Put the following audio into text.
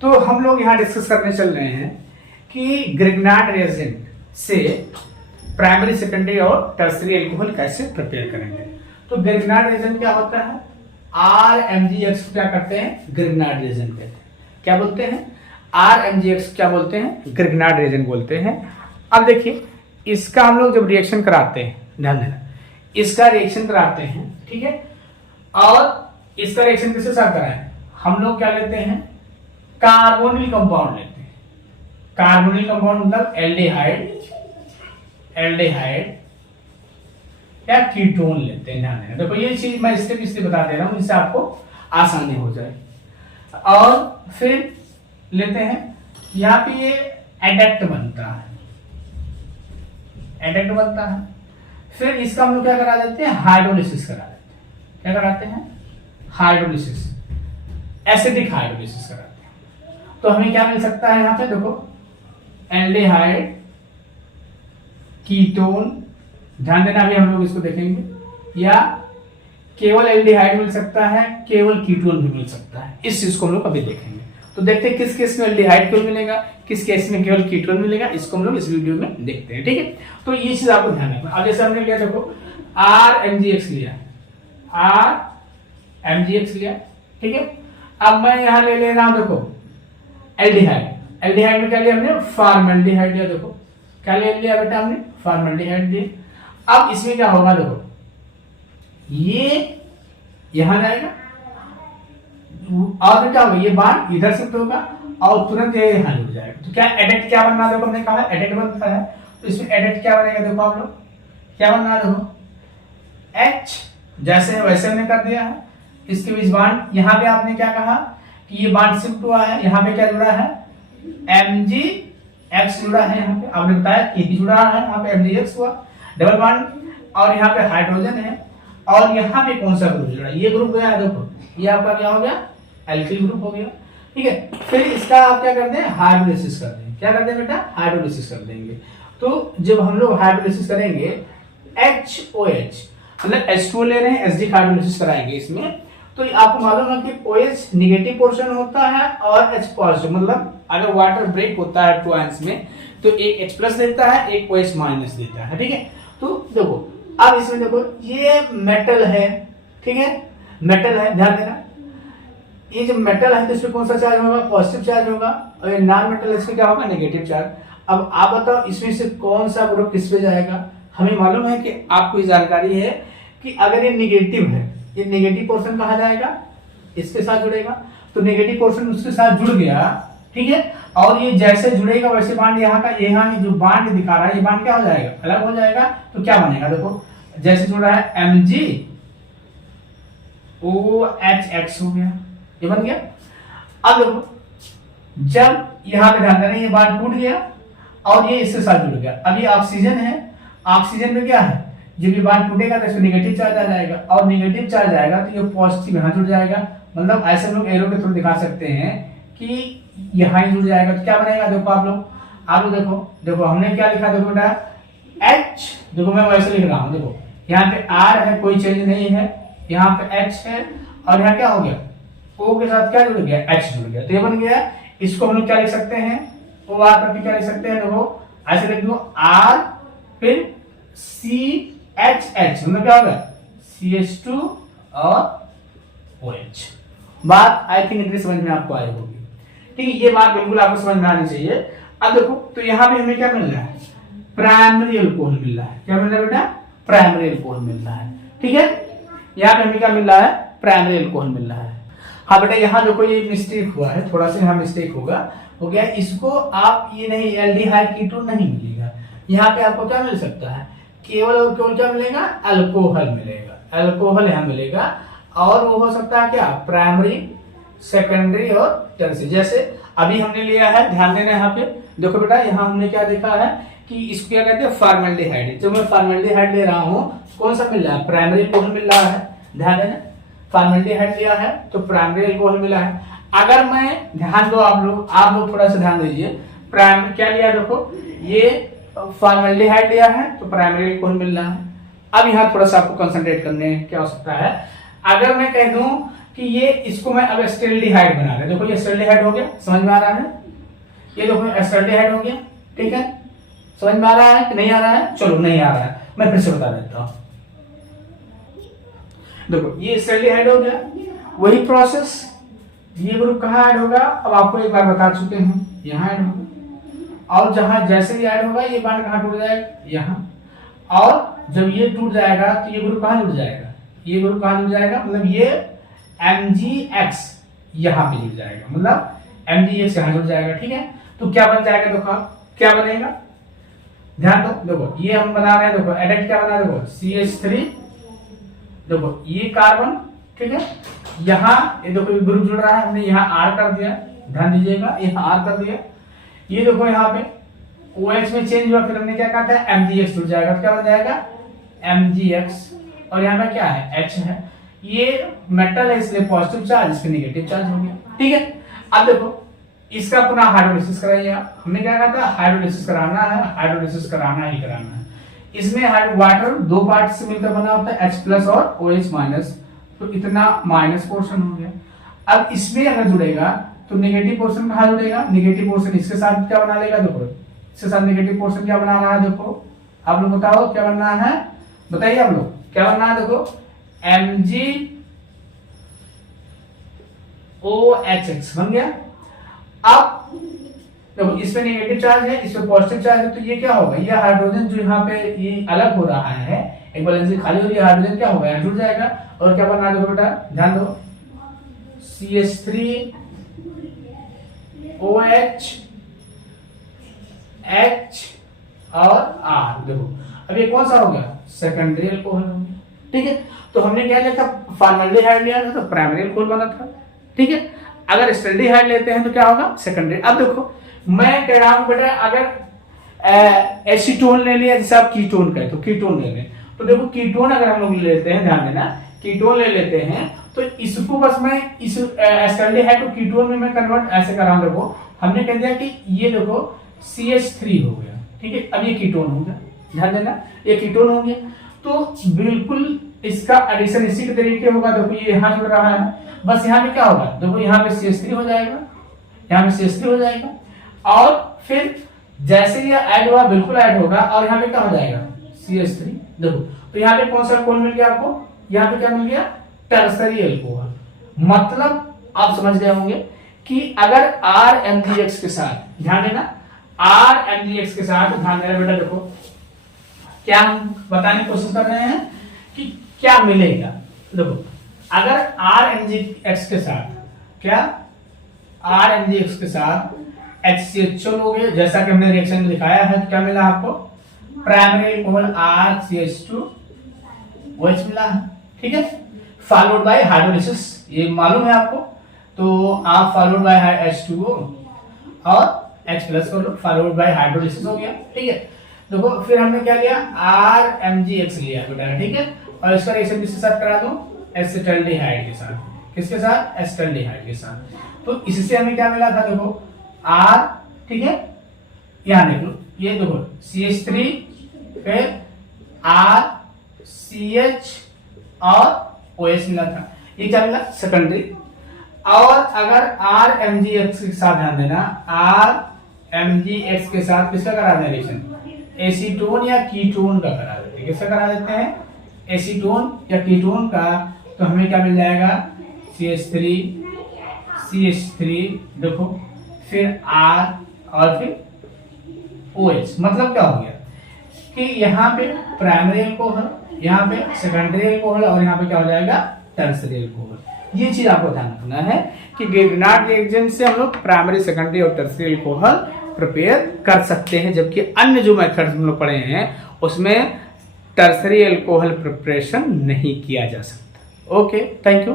तो हम लोग यहाँ डिस्कस करने चल रहे हैं कि ग्रिग्नार्ड रिएजेंट से प्राइमरी, सेकेंडरी और टर्सरी एल्कोहल कैसे प्रिपेयर करेंगे। तो ग्रिग्नार्ड रिएजेंट क्या होता है, RMgX क्या करते हैं, ग्रिग्नार्ड रिएजेंट कहते हैं। क्या बोलते हैं, RMgX क्या बोलते हैं, ग्रिग्नार्ड रिएजेंट बोलते हैं। अब देखिए इसका हम लोग जब रिएक्शन कराते हैं, ध्यान देना, इसका रिएक्शन कराते हैं, ठीक है, और इसका रिएक्शन किसके साथ कराएं, हम लोग क्या लेते हैं, कार्बोनिल कंपाउंड लेते हैं। कार्बोनिल कंपाउंड मतलब एल्डिहाइड या कीटोन लेते हैं। ध्यान देना, देखो ये चीज मैं स्टेप इसलिए बता दे रहा हूं जिससे आपको आसानी हो जाए। और फिर लेते हैं, यहाँ पे ये एडेक्ट बनता है, एडेक्ट बनता है। फिर इसका हम लोग क्या करा देते हैं, हाइड्रोलिसिस करा देते हैं। क्या कराते हैं, हाइड्रोलिसिस, एसिडिक हाइड्रोलिसिस कराते हैं। तो हमें क्या मिल सकता है यहाँ पे, देखो एल्डिहाइड, कीटोन, ध्यान देना अभी हम लोग इसको देखेंगे, या केवल एल्डिहाइड मिल सकता है, केवल कीटोन भी मिल सकता है। इस चीज को हम लोग अभी देखेंगे। तो देखते हैं किस केस में एल्डिहाइड केवल मिलेगा, किस केस में केवल कीटोन मिलेगा, इसको हम लोग इस वीडियो में देखते हैं, ठीक है। तो ये चीज आपको ध्यान रखना। अब जैसे हमने लिया, देखो RMgX लिया, RMgX लिया, ठीक है। अब मैं यहां ले रहा हूं, देखो एल्डिहाइड, एल्डिहाइड में क्या लिया हमने, फॉर्मल्डिहाइड लिया। देखो क्या ले लिया बेटा हमने, फॉर्मल्डिहाइड लिया। अब इसमें क्या होगा, देखो ये यहां जाएगा और क्या होगा, ये बांड इधर शिफ्ट होगा और तुरंत ये यहां जुड़ जाएगा। तो क्या एडेक्ट क्या बनना है, देखो हमने कहा एडेक्ट बनता है। तो इसमें एडेक्ट क्या बनेगा, देखो आप लोग क्या बनना है, देखो H जैसे है वैसे हमने कर दिया है। इसके बीच बांड, यहाँ पे आपने क्या कहा कि ये बांड शिफ्ट हुआ है, यहाँ पे क्या जुड़ा है, MgX जुड़ा है। यहाँ पे आपने बताया कि जुड़ा है, यहाँ पे MgX हुआ डबल बांड, और यहाँ पे हाइड्रोजन है, और यहाँ पे कौन सा ग्रुप जुड़ा है, ये ग्रुप गया है। देखो ये आपका क्या हो गया, एल्किल ग्रुप हो गया, ठीक है। फिर इसका आप क्या करते हैं, हाइड्रोलिसिस कर देंगे। क्या करते हैं बेटा, हाइड्रोलिसिस कर देंगे। तो जब हम लोग हाइड्रोलिसिस करेंगे, HOH मतलब H2O ले रहे हैं, एसिडिक हाइड्रोलिसिस कराएंगे इसमें। तो आपको मालूम है कि OH निगेटिव पोर्शन होता है और H पॉजिटिव, मतलब अगर वाटर ब्रेक होता है 2 आयंस में तो एक H प्लस देता है, एक OH माइनस देता है, ठीक है। तो देखो अब इसमें देखो ये मेटल है, ठीक है, मेटल है, ध्यान देना। ये जो मेटल है तो इसमें कौन सा चार्ज होगा, पॉजिटिव चार्ज होगा, और ये नॉन मेटल है इसमें क्या होगा, नेगेटिव चार्ज। अब आप बताओ इसमें से कौन सा ग्रुप किस पे जाएगा। हमें मालूम है कि आपको ये जानकारी है कि अगर ये निगेटिव है, ये नेगेटिव पोर्शन कहा जाएगा, इसके साथ जुड़ेगा। तो नेगेटिव पोर्शन उसके साथ जुड़ गया, ठीक है, और ये जैसे जुड़ेगा वैसे बांड यहाँ का, यहाँ जो बांड दिखा रहा है ये बांड क्या हो जाएगा, अलग हो जाएगा। तो क्या बनेगा, देखो जैसे जुड़ा है MgOHX हो गया, ये बन गया। अब देखो जब यहाँ पे ध्यान देना, ये बांड टूट गया और ये इसके साथ जुड़ गया। अब ये ऑक्सीजन है, ऑक्सीजन में क्या है, जब ये बांड टूटेगा तो इसमें निगेटिव चार्ज आ जाएगा, और निगेटिव चार्ज आएगा तो ये पॉजिटिव यहाँ जुड़ जाएगा। मतलब ऐसे लोग एरो के थ्रू दिखा सकते हैं कि यहाँ ही जुड़ जाएगा। तो क्या बनेगा, देखो आप लोग देखो हमने क्या लिखा, देखो बेटा H, देखो मैं वैसे लिख रहा हूँ, देखो यहाँ पे R है, कोई चेंज नहीं है, यहाँ पे H है, और यहाँ क्या हो गया, O के साथ क्या जुड़ गया, H जुड़ गया। तो ये बन गया। इसको हम लोग क्या लिख सकते हैं, OR करके क्या लिख सकते हैं, देखो ऐसे लिख दो R फिर CHH, मतलब क्या होगा, CH2 और OH। बात आई थिंक इतनी समझ में आपको आई होगी, ठीक है, ये बात बिल्कुल आपको समझ में आनी चाहिए। अब देखो तो यहाँ पे हमें क्या मिल रहा है, प्राइमरी अल्कोहल मिल रहा है। क्या मिल रहा है बेटा, प्राइमरी अल्कोहल मिल रहा है, ठीक है। यहाँ पे हमें क्या मिल रहा है, प्राइमरी अल्कोहल मिल रहा है। हाँ बेटा यहाँ देखो ये मिस्टेक हुआ है, थोड़ा सा यहाँ मिस्टेक हो गया। इसको आप ये नहीं, एल्डिहाइड कीटोन नहीं मिलेगा, यहाँ पे आपको क्या मिल सकता है, केवल और केवल क्या मिलेगा, अल्कोहल मिलेगा, अल्कोहल यहाँ मिलेगा। और वो हो सकता है क्या, प्राइमरी, सेकेंडरी और टर्शियरी। जैसे अभी हमने लिया है, ध्यान देना यहाँ पे, देखो बेटा यहाँ हमने क्या देखा है कि इसको क्या कहते हैं, फॉर्मल्डिहाइड। जो मैं फॉर्मल्डिहाइड ले रहा हूँ, कौन सा मिल रहा है, प्राइमरी अल्कोहल मिल रहा है। ध्यान देना, फॉर्मल्डिहाइड लिया है तो प्राइमरी अल्कोहल मिला है। अगर मैं, ध्यान दो आप लोग थोड़ा सा ध्यान दीजिए, प्राइमरी क्या लिया, देखो ये फॉर्मल्डिहाइड लिया है तो प्राइमरी अल्कोहल मिल रहा है। अब यहाँ थोड़ा सा आपको कंसंट्रेट करने की आवश्यकता है। अगर मैं कह दूं कि ये इसको मैं अब एसिटाल्डिहाइड बना रहा, देखो ये एसिटाल्डिहाइड हो गया, समझ में आ रहा है, ये देखो एसिटाल्डिहाइड हो गया, ठीक है, समझ में आ रहा है कि नहीं आ रहा है? चलो नहीं आ रहा है, मैं फिर से बता देता हूं। देखो ये एसिटाल्डिहाइड हो गया, वही प्रोसेस, ये ग्रुप कहाँ ऐड होगा, अब आपको एक बार बता चुके हैं, यहाँ ऐड होगा, और जहां जैसे भी ऐड होगा ये बॉन्ड कहाँ टूट जाएगा, यहाँ, और जब ये टूट जाएगा तो ये ग्रुप कहाँ जुड़ जाएगा, ये ग्रुप कहाँ जुड़ जाएगा, मतलब ये MgX यहाँ पे जुड़ जाएगा, मतलब MgX यहाँ जुड़ जाएगा, ठीक है। तो क्या बन जाएगा, देखो क्या बनेगा, ध्यान दो, देखो ये हम बना रहे हैं, देखो एडेक्ट क्या बना, देखो CH3, देखो ये कार्बन, ठीक है, यहाँ ये देखो ग्रुप जुड़ रहा है, हमने यहाँ R कर दिया, ध्यान दीजिएगा, यहाँ R कर दिया, ये देखो यहाँ पे OH में चेंज हुआ, फिर हमने क्या कहा था, MgX जुड़ जाएगा, तो क्या बन जाएगा MgX, और यहाँ पे क्या है H है, ये मेटल है इसलिए पॉजिटिव चार्ज, इसमें नेगेटिव चार्ज हो गया, ठीक है। अब देखो इसका पुनः हाइड्रोलिसिस कराइए आप, हमने क्या कहा था, हाइड्रोलिसिस कराना है, हाइड्रोलिसिस कराना ही कराना है। इसमें वाटर दो पार्ट से मिलकर बना होता है, H+ और OH-, तो इतना माइनस पोर्शन हो गया। अब इसमें अगर जुड़ेगा तो नेगेटिव पोर्शन कहाँ जुड़ेगा, नेगेटिव पोर्शन इसके साथ क्या बना लेगा, देखो इसके साथ नेगेटिव पोर्शन क्या बना रहा है, देखो आप लोग बताओ क्या बनना है, बताइए आप लोग क्या बनना है, देखो MgOHX बन गया। अब देखो इसमें नेगेटिव चार्ज है, इसमें पॉजिटिव चार्ज है, तो ये क्या होगा, ये हाइड्रोजन जो यहाँ पे ये अलग हो रहा है, एक वैलेंसी खाली हो रही है, हाइड्रोजन क्या होगा, यहाँ जुड़ जाएगा, और क्या बनना है, देखो बेटा ध्यान दो, CH3 OH H और R, देखो अब ये कौन सा हो गया, सेकेंडरी अल्कोहल हो गया, ठीक है। तो हमने क्या लिया था, फॉर्मल्डिहाइड लिया था तो प्राइमरी अल्कोहल बना था, ठीक है। अगर एसिटाल्डिहाइड लेते हैं तो क्या होगा, सेकेंडरी। अब देखो मैं कह रहा हूं बेटा, अगर एसीटोन ले लिया, जैसे आप कीटोन कहे तो कीटोन ले लें, तो देखो कीटोन अगर हम लोग ले लेते हैं, ध्यान देना, कीटोन ले लेते हैं तो इसको बस मैं इस एसिटाल्डिहाइड को कीटोन में मैं कन्वर्ट ऐसे कर रहा हूं, देखो हमने कह दिया कि ये देखो CH3 हो गया, ठीक है, अब ये कीटोन हो गया, ध्यान देना ये कीटोन हो गया, तो बिल्कुल इसका एडिशन इसी के तरीके होगा, देखो ये यहाँ जुड़ रहा है, बस यहाँ पे क्या होगा, देखो यहाँ पे CH3 हो जाएगा, यहाँ पे CH3 हो जाएगा, और फिर जैसे ये ऐड हुआ बिल्कुल ऐड होगा, और यहाँ पे क्या हो जाएगा CH3, देखो तो यहाँ पे कौन सा अल्कोहल मिल गया आपको, यहाँ पे क्या मिल गया, टर्सरी अल्कोहल। मतलब आप समझ गए होंगे कि अगर RMgX के साथ, ध्यान देना RMgX के साथ, ध्यान देना बेटा, देखो क्या हम बताने की कोशिश कर रहे हैं कि क्या मिलेगा, देखो अगर RMgX के साथ, क्या RMgX के साथ HCHO लोगे, जैसा कि हमने रिएक्शन में दिखाया है, तो क्या मिला आपको, प्राइमरी अल्कोहल RCH2OH मिला है, ठीक है, फॉलोड बाय हाइड्रोलिसिस, ये मालूम है आपको, तो आप फॉलोड बाय H2O और H+ कर लो, फॉलोड बाय हाइड्रोलिसिस हो गया, ठीक है। देखो फिर हमने क्या लिया, RMgX लिया बेटा, ठीक है, और इसका रिएक्शन किसके साथ करा दो, एसिटाल्डिहाइड के साथ, किसके साथ, एसिटाल्डिहाइड के साथ, तो इससे हमें क्या मिला था, देखो R, ठीक है, यहां देख लो, ये देखो CH3 फिर R CH और OH मिला था, ये क्या मिला, सेकेंडरी। और अगर RMgX के साथ, ध्यान देना, RMgX के साथ किसका करा दें रिएक्शन, एसीटोन या कीटोन का करा देते हैं, किसका करा देते हैं, एसीटोन या कीटोन का, तो हमें क्या मिल जाएगा, CH3 देखो, फिर R और फिर OH। मतलब क्या हो गया कि यहाँ पे प्राइमरी अल्कोहल, यहाँ पे सेकेंडरी अल्कोहल, और यहाँ पे क्या हो जाएगा, टर्सरी अल्कोहल। ये चीज आपको ध्यान रखना है कि ग्रिग्नार्ड रिएक्शन से हम लोग प्राइमरी, सेकेंडरी और टर्सरी अल्कोहल प्रिपेयर कर सकते हैं, जबकि अन्य जो मेथड्स हम लोग पढ़े हैं उसमें टर्सरी अल्कोहल प्रिपरेशन नहीं किया जा सकता। Okay, thank you.